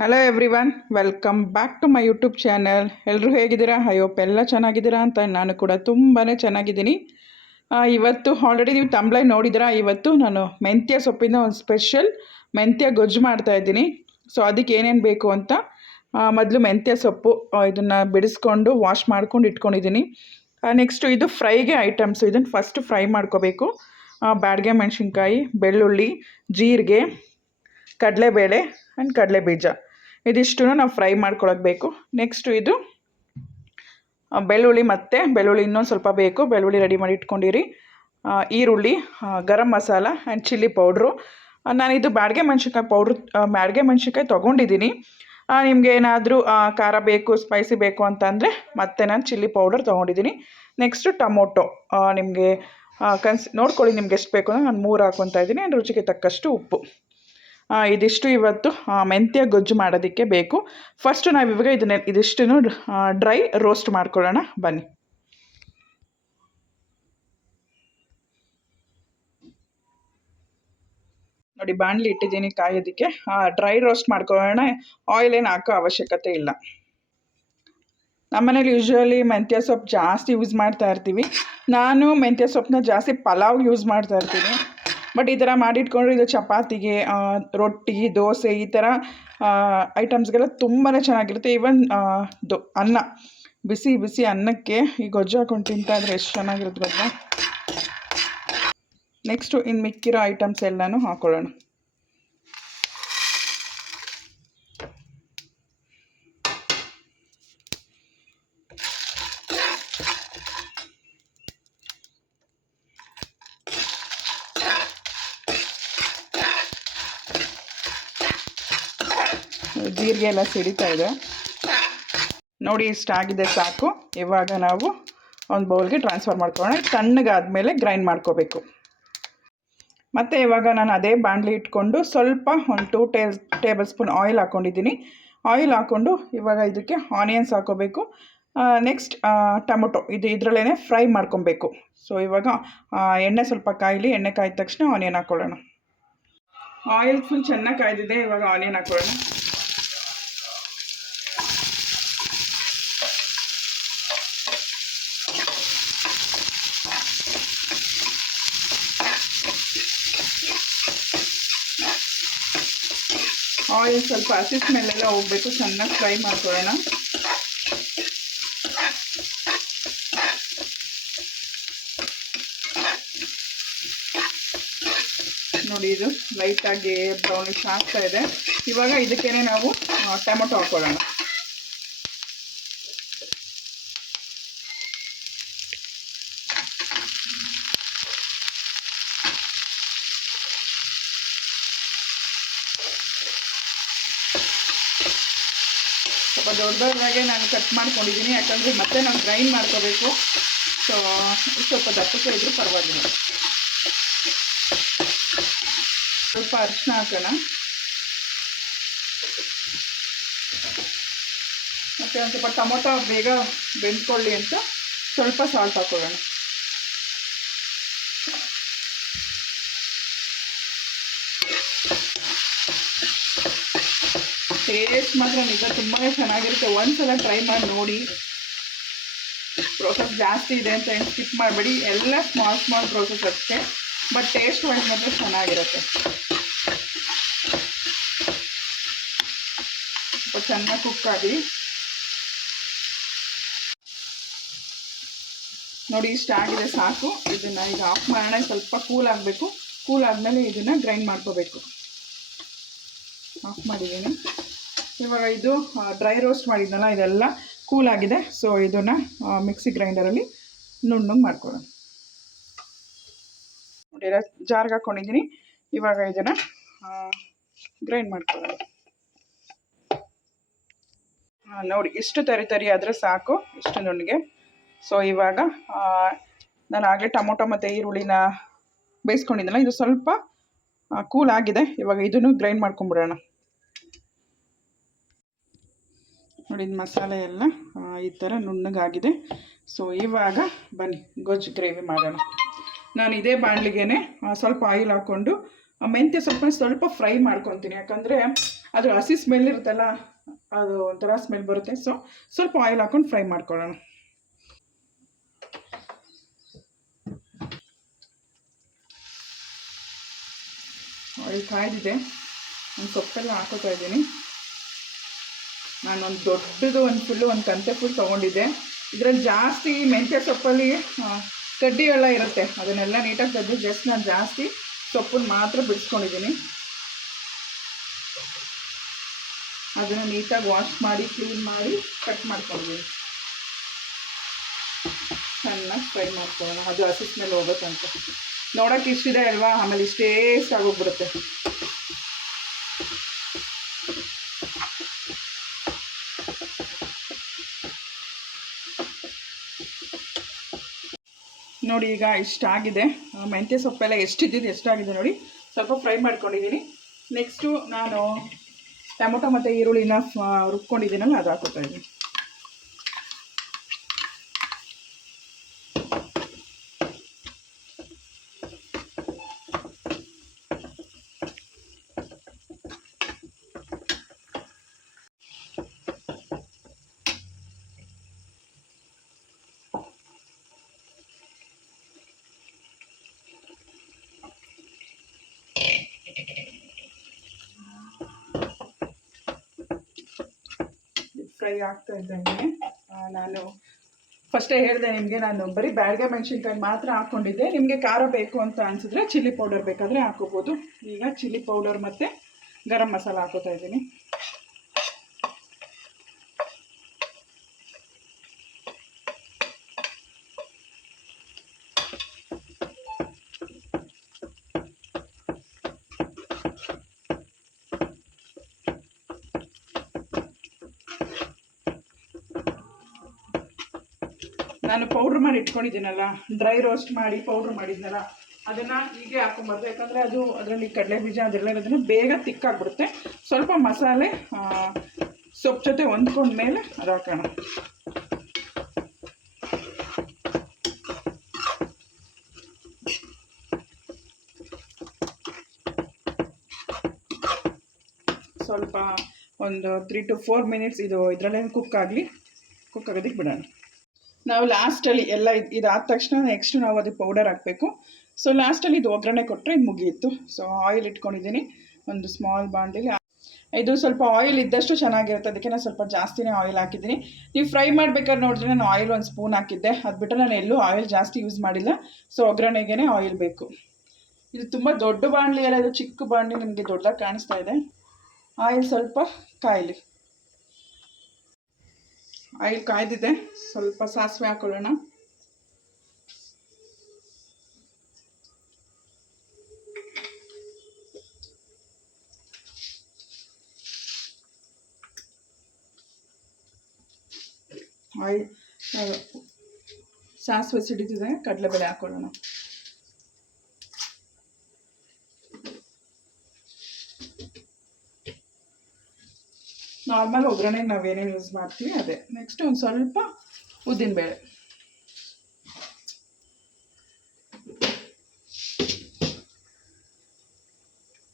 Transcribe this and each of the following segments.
Hello everyone welcome back to my YouTube channel ಎಲ್ಲರೂ ಹೇಗಿದ್ದೀರಾ ಅಯ್ಯೋಪ್ ಎಲ್ಲ ಚೆನ್ನಾಗಿದ್ದೀರಾ ಅಂತ ನಾನು ಕೂಡ ತುಂಬಾ ಚೆನ್ನಾಗಿದ್ದೀನಿ. ಇವತ್ತು ಆಲ್ರೆಡಿ ನೀವು ತಂಬ್ಲೈ ನೋಡಿದಿರಾ ಇವತ್ತು ನಾನು ಮೆಂತ್ಯ ಸೊಪ್ಪಿಂದ ಒಂದು ಸ್ಪೆಷಲ್ ಮೆಂತ್ಯ ಗೊಜ್ಜು ಮಾಡ್ತಾ ಇದ್ದೀನಿ. ಸೊ ಅದಕ್ಕೆ ಏನೇನು ಬೇಕು ಅಂತ ಮೊದಲು ಮೆಂತ್ಯ ಸೊಪ್ಪು ಇದನ್ನು ಬಿಡಿಸ್ಕೊಂಡು ವಾಶ್ ಮಾಡ್ಕೊಂಡು ಇಟ್ಕೊಂಡಿದ್ದೀನಿ. ನೆಕ್ಸ್ಟು ಇದು ಫ್ರೈಗೆ ಐಟಮ್ಸು ಇದನ್ನು ಫಸ್ಟ್ ಫ್ರೈ ಮಾಡ್ಕೋಬೇಕು. ಬ್ಯಾಡಗೆ ಮೆಣಸಿನ್ಕಾಯಿ, ಬೆಳ್ಳುಳ್ಳಿ, ಜೀರಿಗೆ, ಕಡಲೆಬೇಳೆ ಆ್ಯಂಡ್ ಕಡಲೆ ಬೀಜ ಇದಿಷ್ಟು ನಾವು ಫ್ರೈ ಮಾಡ್ಕೊಳಕ್ಕೆ ಬೇಕು. ನೆಕ್ಸ್ಟು ಇದು ಬೆಳ್ಳುಳ್ಳಿ ಮತ್ತು, ಬೆಳ್ಳುಳ್ಳಿ ಇನ್ನೊಂದು ಸ್ವಲ್ಪ ಬೇಕು. ಬೆಳ್ಳುಳ್ಳಿ ರೆಡಿ ಮಾಡಿ ಇಟ್ಕೊಂಡಿರಿ. ಈರುಳ್ಳಿ garam masala and chilli powder ನಾನು ನಾನಿದು ಬ್ಯಾಡ್ಗೆ ಮೆಣಸಿನ್ಕಾಯಿ ಪೌಡ್ರ್ ಬ್ಯಾಡ್ಗೆ ಮೆಣಸಿನ್ಕಾಯಿ ತೊಗೊಂಡಿದ್ದೀನಿ ನಿಮಗೆ ಏನಾದರೂ ಖಾರ ಬೇಕು ಸ್ಪೈಸಿ ಬೇಕು ಅಂತಂದರೆ ಮತ್ತೆ ನಾನು ಚಿಲ್ಲಿ ಪೌಡರ್ ತೊಗೊಂಡಿದ್ದೀನಿ ನೆಕ್ಸ್ಟು ಟೊಮೊಟೊ. ನಿಮಗೆ ಕನ್ಸ್, ನೋಡ್ಕೊಳ್ಳಿ ನಿಮ್ಗೆ ಎಷ್ಟು ಬೇಕು ಅಂದರೆ ನಾನು ಮೂರು ಹಾಕ್ಕೊತಾ ಇದ್ದೀನಿ. ರುಚಿಗೆ ತಕ್ಕಷ್ಟು ಉಪ್ಪು. ಇದಿಷ್ಟು ಇವತ್ತು ಮೆಂತ್ಯ ಗೊಜ್ಜು ಮಾಡೋದಕ್ಕೆ ಬೇಕು. ಫಸ್ಟು ನಾವು ಇವಾಗ ಇದನ್ನ ಇದಿಷ್ಟು ಡ್ರೈ ರೋಸ್ಟ್ ಮಾಡ್ಕೊಳ್ಳೋಣ. ಬನ್ನಿ. ನೋಡಿ, ಬಾಣಲಿ ಇಟ್ಟಿದ್ದೀನಿ ಕಾಯೋದಕ್ಕೆ. ಡ್ರೈ ರೋಸ್ಟ್ ಮಾಡ್ಕೊಳ್ಳೋಣ. ಆಯಿಲ್ ಏನು ಹಾಕೋ ಅವಶ್ಯಕತೆ ಇಲ್ಲ. ನಮ್ಮನೇಲಿ ಯೂಶ್ವಲಿ ಮೆಂತ್ಯ ಸೊಪ್ಪು ಜಾಸ್ತಿ ಯೂಸ್ ಮಾಡ್ತಾ ಇರ್ತೀವಿ. ನಾನು ಮೆಂತ್ಯ ಸೊಪ್ಪನ್ನ ಜಾಸ್ತಿ ಪಲಾವ್ ಯೂಸ್ ಮಾಡ್ತಾ ಇರ್ತೀನಿ. ಬಟ್ ಈ ಥರ ಮಾಡಿಟ್ಕೊಂಡ್ರೆ ಇದು ಚಪಾತಿಗೆ ರೊಟ್ಟಿ, ದೋಸೆ ಈ ಥರ ಐಟಮ್ಸ್ಗೆಲ್ಲ ತುಂಬಾ ಚೆನ್ನಾಗಿರುತ್ತೆ. ಈವನ್ ದೊ, ಅನ್ನ, ಬಿಸಿ ಬಿಸಿ ಅನ್ನಕ್ಕೆ ಈ ಗೊಜ್ಜು ಹಾಕೊಂಡು ತಿಂತಾ ಇದ್ರೆ ಎಷ್ಟು ಚೆನ್ನಾಗಿರುತ್ತೆ ಗೊತ್ತಾ? ನೆಕ್ಸ್ಟು ಇನ್ನು ಮಿಕ್ಕಿರೋ ಐಟಮ್ಸ್ ಎಲ್ಲನೂ ಹಾಕೊಳ್ಳೋಣ. ಜೀರಿಗೆ ಎಲ್ಲ ಸಿಡಿತಾ ಇದೆ. ನೋಡಿ ಇಷ್ಟಾಗಿದೆ ಸಾಕು. ಇವಾಗ ನಾವು ಒಂದು ಬೌಲ್ಗೆ ಟ್ರಾನ್ಸ್ಫರ್ ಮಾಡ್ಕೊಳ್ಳೋಣ. ತಣ್ಣಗಾದ್ಮೇಲೆ ಗ್ರೈಂಡ್ ಮಾಡ್ಕೋಬೇಕು. ಮತ್ತು ಇವಾಗ ನಾನು ಅದೇ ಬಾಣಲಿ ಇಟ್ಕೊಂಡು ಸ್ವಲ್ಪ ಒಂದು ಟೂ ಟೇ ಟೇಬಲ್ ಸ್ಪೂನ್ ಆಯಿಲ್ ಹಾಕ್ಕೊಂಡಿದ್ದೀನಿ ಆಯಿಲ್ ಹಾಕ್ಕೊಂಡು ಇವಾಗ ಇದಕ್ಕೆ ಆನಿಯನ್ಸ್ ಹಾಕೋಬೇಕು. Next tomato. ಇದು ಇದರಲ್ಲೇ ಫ್ರೈ ಮಾಡ್ಕೊಬೇಕು. ಸೊ ಇವಾಗ ಎಣ್ಣೆ ಸ್ವಲ್ಪ ಕಾಯಲಿ, ಎಣ್ಣೆ ಕಾಯ್ದ ತಕ್ಷಣ ಆನಿಯನ್ ಹಾಕ್ಕೊಳ್ಳೋಣ ಆಯಿಲ್ ಫುಲ್ ಚೆನ್ನಾಗಿ ಕಾಯ್ದಿದೆ. ಇವಾಗ ಆನಿಯನ್ ಹಾಕ್ಕೊಳ್ಳೋಣ ಆಯಿಲ್ ಸ್ವಲ್ಪ ಹಸಿ ಸ್ಮೆಲ್ಲೆಲ್ಲ ಹೋಗ್ಬೇಕು, ಚೆನ್ನಾಗಿ ಫ್ರೈ ಮಾಡ್ಕೊಳ್ಳೋಣ. ನೋಡಿ, ಇದು ಲೈಟಾಗಿ ಬ್ರೌನಿಶ್ ಆಗ್ತಾ ಇದೆ. ಇವಾಗ ಇದಕ್ಕೇನೆ ನಾವು ಟೊಮೊಟೊ ಹಾಕೊಳ್ಳೋಣ. ಸ್ವಲ್ಪ ದೊಡ್ಡದಾಗೆ ನಾನು ಕಟ್ ಮಾಡ್ಕೊಂಡಿದ್ದೀನಿ. ಯಾಕಂದರೆ ಮತ್ತೆ ನಾವು ಗ್ರೈಂಡ್ ಮಾಡ್ಕೋಬೇಕು. ಸೊ ಸ್ವಲ್ಪ ದಪ್ಪಕ್ಕೆ ಇದ್ರೂ ಪರವಾಗಿಲ್ಲ. ಸ್ವಲ್ಪ ಅರಿಶಿನ ಹಾಕೋಣ. ಮತ್ತು ಒಂದು ಸ್ವಲ್ಪ ಟೊಮೊಟೊ ಬೇಗ ಬೆಂದ್ಕೊಳ್ಳಿ ಅಂತ ಸ್ವಲ್ಪ ಸಾಲ್ಟ್ ಹಾಕೊಳ್ಳೋಣ. ಟೇಸ್ಟ್ ಮಾತ್ರ ನಿಜ ತುಂಬಾ ಚೆನ್ನಾಗಿರುತ್ತೆ. ಒಂದ್ಸಲ ಟ್ರೈ ಮಾಡಿ ನೋಡಿ. ಪ್ರೋಸೆಸ್ ಜಾಸ್ತಿ ಇದೆ ಅಂತ ಏನು ಸ್ಕಿಪ್ ಮಾಡಬೇಡಿ. ಎಲ್ಲ ಸ್ಮಾಲ್ ಸ್ಮಾಲ್ ಪ್ರೋಸೆಸ್ ಅಷ್ಟೇ. ಬಟ್ ಟೇಸ್ಟ್ ವೈಸ್ ಮಾತ್ರ ಚೆನ್ನಾಗಿರುತ್ತೆ. ಸ್ವಲ್ಪ ಚೆನ್ನಾಗಿ ಕುಕ್ ಆಗಿ. ನೋಡಿ, ಇಷ್ಟ ಆಗಿದೆ ಸಾಕು. ಇದನ್ನು ಈಗ ಆಫ್ ಮಾಡೋಣ. ಸ್ವಲ್ಪ ಕೂಲ್ ಆಗಬೇಕು. ಕೂಲ್ ಆದಮೇಲೆ ಇದನ್ನು ಗ್ರೈಂಡ್ ಮಾಡ್ಕೋಬೇಕು. ಆಫ್ ಮಾಡಿದ್ದೀನಿ. ಇವಾಗ ಇದು ಡ್ರೈ ರೋಸ್ಟ್ ಮಾಡಿದ್ನಲ್ಲ, ಇದೆಲ್ಲ ಕೂಲ್ ಆಗಿದೆ. ಸೊ ಇದನ್ನು ಮಿಕ್ಸಿ ಗ್ರೈಂಡರಲ್ಲಿ ನುಣ್ಣಗೆ ಮಾಡ್ಕೊಳ್ಳೋಣ. ನೋಡಿ ಜಾರ್ಗೆ ಹಾಕ್ಕೊಂಡಿದ್ದೀನಿ ಇವಾಗ ಇದನ್ನು ಗ್ರೈಂಡ್ ಮಾಡ್ಕೊಳ್ಳೋಣ. ನೋಡಿ, ಇಷ್ಟು ತರಿ ತರಿ ಆದರೆ ಸಾಕು, ಇಷ್ಟು ನುಣ್ಣಗೆ. ಸೊ ಇವಾಗ ನಾನು ಆಗಲೇ ಟೊಮೊಟೊ ಮತ್ತು ಈರುಳ್ಳಿನ ಬೇಯಿಸ್ಕೊಂಡಿದ್ದಲ್ಲ ಇದು ಸ್ವಲ್ಪ ಕೂಲ್ ಆಗಿದೆ. ಇವಾಗ ಇದನ್ನು ಗ್ರೈಂಡ್ ಮಾಡ್ಕೊಂಬಿಡೋಣ. ನೋಡಿ ಇದು ಮಸಾಲೆ ಎಲ್ಲ ಈ ಥರ ನುಣ್ಣಗಾಗಿದೆ. ಸೊ ಇವಾಗ ಬನ್ನಿ, ಗೊಜ್ಜು ಗ್ರೇವಿ ಮಾಡೋಣ. ನಾನು ಇದೇ ಬಾಣಲಿಗೆ ಸ್ವಲ್ಪ ಆಯಿಲ್ ಹಾಕ್ಕೊಂಡು ಮೆಂತ್ಯ ಸ್ವಲ್ಪ ಸ್ವಲ್ಪ ಫ್ರೈ ಮಾಡ್ಕೊತೀನಿ. ಯಾಕಂದರೆ ಅದು ಹಸಿ ಸ್ಮೆಲ್ ಇರುತ್ತಲ್ಲ, ಅದು ಒಂಥರ ಸ್ಮೆಲ್ ಬರುತ್ತೆ. ಸೊ ಸ್ವಲ್ಪ ಆಯಿಲ್ ಹಾಕೊಂಡು ಫ್ರೈ ಮಾಡ್ಕೊಳ್ಳೋಣ. ಆಯಿಲ್ ಕಾಯ್ದಿದೆ. ಒಂದು ಸೊಪ್ಪೆಲ್ಲ ಹಾಕೋತಾ ಇದ್ದೀನಿ. ನಾನೊಂದು ದೊಡ್ಡದು ಒಂದು ಫುಲ್ಲು ಒಂದು ಕಂತೆ ಫುಲ್ ತೊಗೊಂಡಿದ್ದೆ. ಇದರಲ್ಲಿ ಜಾಸ್ತಿ ಮೆಂತ್ಯ ಸೊಪ್ಪಲ್ಲಿ ಕಡ್ಡಿ ಎಲ್ಲ ಇರುತ್ತೆ. ಅದನ್ನೆಲ್ಲ ನೀಟಾಗಿ ತೆಗೆದು ಜಸ್ಟ್ ನಾನು ಜಾಸ್ತಿ ಸೊಪ್ಪನ್ನು ಮಾತ್ರ ಬಿಡಿಸ್ಕೊಂಡಿದ್ದೀನಿ. ಅದನ್ನು ನೀಟಾಗಿ ವಾಶ್ ಮಾಡಿ ಕ್ಲೀನ್ ಮಾಡಿ ಕಟ್ ಮಾಡ್ಕೊಂಡಿದ್ದೀನಿ. ಚೆನ್ನಾಗಿ ಫ್ರೈ ಮಾಡ್ಕೊಳ್ಳೋಣ. ಅದು ಹಸಿ ಸ್ಮೆಲ್ ಹೋಗುತ್ತಂತ. ನೋಡೋಕೆ ಇಷ್ಟಿದೆ ಅಲ್ವಾ? ಆಮೇಲೆ ಇಷ್ಟೇ ಆಗೋಗ್ಬಿಡುತ್ತೆ ನೋಡಿ ಈಗ ಇಷ್ಟಾಗಿದೆ ಮೆಂತ್ಯ ಸೊಪ್ಪೆಲ್ಲ ಎಷ್ಟಿದ್ದಿದ್ದು ಎಷ್ಟಾಗಿದೆ ನೋಡಿ. ಸ್ವಲ್ಪ ಫ್ರೈ ಮಾಡ್ಕೊಂಡಿದ್ದೀನಿ. ನೆಕ್ಸ್ಟು ನಾನು ಟೊಮೊಟೊ ಮತ್ತು ಈರುಳ್ಳಿನ ರುಬ್ಕೊಂಡಿದ್ದೀನಲ್ಲ, ಅದು ಹಾಕೋತಾ ಇದ್ದೀನಿ. ಫ್ರೈ ಆಗ್ತಾ ಇದ್ದಂಗೆ. ನಾನು ಫಸ್ಟೇ ಹೇಳಿದೆ ನಿಮಗೆ, ನಾನು ಬರೀ ಬ್ಯಾಡ್ಗೆ ಮೆಣಸಿನ್ಕಾಯಿ ಮಾತ್ರ ಹಾಕ್ಕೊಂಡಿದ್ದೆ. ನಿಮಗೆ ಖಾರ ಬೇಕು ಅಂತ ಅನಿಸಿದ್ರೆ ಚಿಲ್ಲಿ ಪೌಡರ್ ಬೇಕಾದರೆ ಹಾಕೋಬೋದು ಈಗ ಚಿಲ್ಲಿ ಪೌಡರ್ ಮತ್ತು ಗರಂ ಮಸಾಲ ಹಾಕೋತಾ ಇದ್ದೀನಿ. ನಾನು ಪೌಡ್ರ್ ಮಾಡಿ ಇಟ್ಕೊಂಡಿದ್ದೀನಲ್ಲ ಡ್ರೈ ರೋಸ್ಟ್ ಮಾಡಿ ಪೌಡ್ರ್ ಮಾಡಿದ್ನಲ್ಲ, ಅದನ್ನು ಹೀಗೆ ಹಾಕೊಂಬಾರ್ದು. ಯಾಕಂದರೆ ಅದು ಅದರಲ್ಲಿ ಕಡಲೆ ಬೀಜ ಅದೆಲ್ಲ ಇರೋದನ್ನು ಬೇಗ ತಿಕ್ಕಾಗ್ಬಿಡುತ್ತೆ. ಸ್ವಲ್ಪ ಮಸಾಲೆ ಸೊಪ್ಪು ಜೊತೆ ಹೊಂದ್ಕೊಂಡ್ಮೇಲೆ ಅದು ಹಾಕೋಣ. ಸ್ವಲ್ಪ ಒಂದು ತ್ರೀ ಟು ಫೋರ್ ಮಿನಿಟ್ಸ್ ಇದು ಇದರಲ್ಲೇ ಕುಕ್ ಆಗಲಿ ಕುಕ್ ಆಗೋದಕ್ಕೆ ಬಿಡೋಣ. ನಾವು ಲಾಸ್ಟಲ್ಲಿ ಎಲ್ಲ ಇದು, ಇದಾದ ತಕ್ಷಣ ನೆಕ್ಸ್ಟ್ ನಾವು ಅದಕ್ಕೆ ಪೌಡರ್ ಹಾಕಬೇಕು. ಸೊ ಲಾಸ್ಟಲ್ಲಿ ಇದು ಒಗ್ಗರಣೆ ಕೊಟ್ಟರೆ ಇದು ಮುಗಿಯಿತು. ಸೊ ಆಯಿಲ್ ಇಟ್ಕೊಂಡಿದ್ದೀನಿ. ಒಂದು ಸ್ಮಾಲ್ ಬಾಂಡಿಲಿ ಇದು ಸ್ವಲ್ಪ ಆಯಿಲ್ ಇದ್ದಷ್ಟು ಚೆನ್ನಾಗಿರುತ್ತೆ. ಅದಕ್ಕೆ ನಾನು ಸ್ವಲ್ಪ ಜಾಸ್ತಿನೇ ಆಯಿಲ್ ಹಾಕಿದ್ದೀನಿ. ನೀವು ಫ್ರೈ ಮಾಡ್ಬೇಕಾದ್ರೆ ನೋಡಿದ್ರೆ ನಾನು ಆಯಿಲ್ ಒಂದು ಸ್ಪೂನ್ ಹಾಕಿದ್ದೆ. ಅದು ಬಿಟ್ಟರೆ ನಾನು ಎಲ್ಲೂ ಆಯಿಲ್ ಜಾಸ್ತಿ ಯೂಸ್ ಮಾಡಿಲ್ಲ. ಸೊ ಒಗ್ಗರಣೆಗೆ ಆಯಿಲ್ ಬೇಕು. ಇದು ತುಂಬ ದೊಡ್ಡ ಬಾಣಲಿ ಅಲ್ಲ, ಇದು ಚಿಕ್ಕ ಬಾಣಲಿ ನಿಮಗೆ ದೊಡ್ಡದಾಗಿ ಕಾಣಿಸ್ತಾ ಇದೆ. ಆಯಿಲ್ ಸ್ವಲ್ಪ ಕಾಯಲಿ. ಆಯಿಲ್ ಕಾಯ್ದಿದೆ. ಸ್ವಲ್ಪ ಸಾಸಿವೆ ಹಾಕೊಳ್ಳೋಣ. ಆಯಿಲ್ ಸಾಸಿವೆ ಸಿಡಿತಿದೆ ಕಡಲೆಬೇಳೆ ಹಾಕೊಳ್ಳೋಣ. ನಾರ್ಮಲ್ ಒಗ್ಗರಣೆಗೆ ನಾವೇನೇನು ಯೂಸ್ ಮಾಡ್ತೀವಿ ಅದೇ. ನೆಕ್ಸ್ಟ್ ಒಂದು ಸ್ವಲ್ಪ ಉದ್ದಿನಬೇಳೆ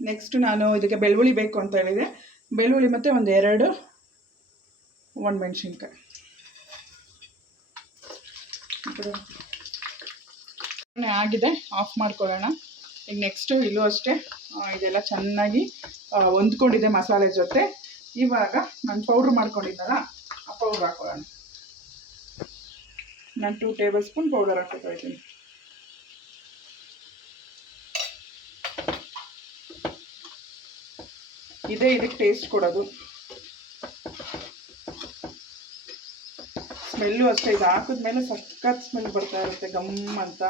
ನೆಕ್ಸ್ಟ್ ನಾನು ಇದಕ್ಕೆ ಬೆಳ್ಳುಳ್ಳಿ ಬೇಕು ಅಂತ ಹೇಳಿದೆ. ಬೆಳ್ಳುಳ್ಳಿ ಮತ್ತು ಒಂದು ಎರಡು ಒಣಮೆಣ್ಸಿನ್ಕಾಯಿ. ಆಗಿದೆ ಆಫ್ ಮಾಡ್ಕೊಳ್ಳೋಣ. ಈಗ ನೆಕ್ಸ್ಟು ಇಲ್ಲೂ ಅಷ್ಟೇ ಇದೆಲ್ಲ ಚೆನ್ನಾಗಿ ಹೊಂದ್ಕೊಂಡಿದೆ ಮಸಾಲೆ ಜೊತೆ. ಇವಾಗ ನಾನು ಪೌಡ್ರ್ ಮಾಡ್ಕೊಂಡಿದ್ದಲ್ಲ, ಆ ಪೌಡ್ರ್ ಹಾಕೊಳ್ಳೋಣ. ನಾನು ಟೂ ಟೇಬಲ್ ಸ್ಪೂನ್ ಪೌಡರ್ ಹಾಕೋತಾ ಇದ್ದೀನಿ. ಇದೇ ಇದಕ್ಕೆ ಟೇಸ್ಟ್ ಕೊಡೋದು. ಸ್ಮೆಲ್ಲು ಅಷ್ಟೇ, ಇದು ಹಾಕಿದ್ಮೇಲೆ ಸಖತ್ ಸ್ಮೆಲ್ ಬರ್ತಾ ಇರುತ್ತೆ, ಗಮ್ ಅಂತ.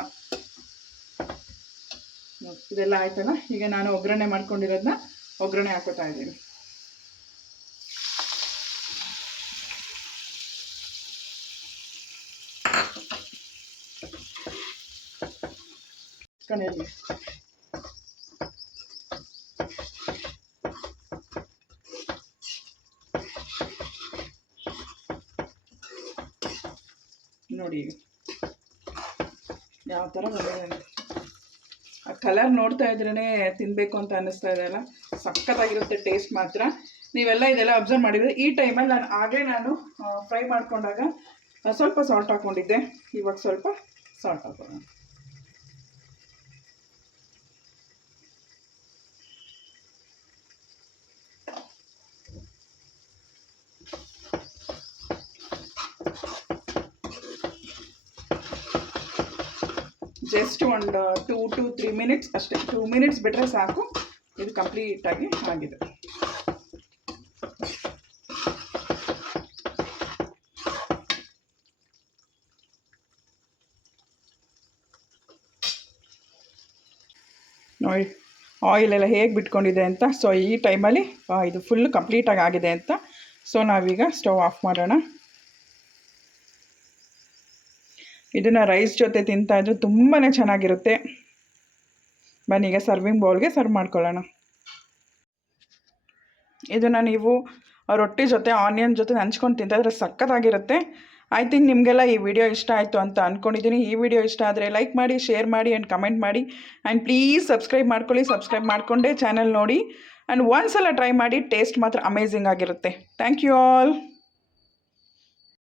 ಇದೆಲ್ಲ ಆಯ್ತಲ್ಲ? ಈಗ ನಾನು ಒಗ್ಗರಣೆ ಮಾಡ್ಕೊಂಡಿರೋದನ್ನ ಒಗ್ಗರಣೆ ಹಾಕೋತಾ ಇದ್ದೀನಿ. ಕಣೆಯಲ್ಲಿ ನೋಡಿ ಯಾವ ಥರ ಬಂದಿದೆ ಆ ಕಲರ್ ನೋಡ್ತಾ ಇದ್ರೇ ತಿನ್ನಬೇಕು ಅಂತ ಅನ್ನಿಸ್ತಾ ಇದೆ ಅಲ್ಲ? ಸಖತ್ತಾಗಿರುತ್ತೆ ಟೇಸ್ಟ್ ಮಾತ್ರ. ನೀವೆಲ್ಲ ಇದೆಲ್ಲ ಅಬ್ಸರ್ವ್ ಮಾಡಿದ್ರೆ ಈ ಟೈಮಲ್ಲಿ ನಾನು ಆಗಲೇ ನಾನು ಫ್ರೈ ಮಾಡ್ಕೊಂಡಾಗ ಸ್ವಲ್ಪ ಸಾಲ್ಟ್ ಹಾಕ್ಕೊಂಡಿದ್ದೆ ಇವಾಗ ಸ್ವಲ್ಪ ಸಾಲ್ಟ್ ಹಾಕೋಣ. ಜಸ್ಟ್ ಒಂದು ಟೂ ಟು ತ್ರೀ ಮಿನಿಟ್ಸ್ ಅಷ್ಟೇ. ಟೂ ಮಿನಿಟ್ಸ್ ಬಿಟ್ಟರೆ ಸಾಕು. ಇದು ಕಂಪ್ಲೀಟಾಗಿ ಆಗಿದೆ ನೋಡಿ ಆಯಿಲ್ ಎಲ್ಲ ಹೇಗೆ ಬಿಟ್ಕೊಂಡಿದೆ ಅಂತ. ಸೊ ಈ ಟೈಮಲ್ಲಿ ಇದು ಫುಲ್ ಕಂಪ್ಲೀಟಾಗಿ ಆಗಿದೆ ಅಂತ. ಸೊ ನಾವೀಗ ಸ್ಟವ್ ಆಫ್ ಮಾಡೋಣ. ಇದನ್ನು ರೈಸ್ ಜೊತೆ ತಿಂತಾ ಇದ್ರೆ ತುಂಬಾ ಚೆನ್ನಾಗಿರುತ್ತೆ. ಬನ್ನಿ, ಈಗ ಸರ್ವಿಂಗ್ ಬೌಲ್ಗೆ ಸರ್ವ್ ಮಾಡ್ಕೊಳ್ಳೋಣ. ಇದನ್ನು ನೀವು ರೊಟ್ಟಿ ಜೊತೆ ಆನಿಯನ್ ಜೊತೆ ಹಂಚ್ಕೊಂಡು ತಿಂತಾಯಿದ್ರೆ ಸಖತ್ತಾಗಿರುತ್ತೆ. ಐ ಥಿಂಕ್ ನಿಮಗೆಲ್ಲ ಈ ವಿಡಿಯೋ ಇಷ್ಟ ಆಯಿತು ಅಂತ ಅಂದ್ಕೊಂಡಿದ್ದೀನಿ ಈ ವಿಡಿಯೋ ಇಷ್ಟ ಆದರೆ ಲೈಕ್ ಮಾಡಿ ಶೇರ್ ಮಾಡಿ ಆ್ಯಂಡ್ ಕಮೆಂಟ್ ಮಾಡಿ. ಆ್ಯಂಡ್ ಪ್ಲೀಸ್ ಸಬ್ಸ್ಕ್ರೈಬ್ ಮಾಡ್ಕೊಳ್ಳಿ. ಸಬ್ಸ್ಕ್ರೈಬ್ ಮಾಡಿಕೊಂಡೇ ಚಾನಲ್ ನೋಡಿ. ಆ್ಯಂಡ್ ಒಂದ್ಸಲ ಟ್ರೈ ಮಾಡಿ ಟೇಸ್ಟ್ ಮಾತ್ರ ಅಮೇಝಿಂಗ್ ಆಗಿರುತ್ತೆ. Thank you all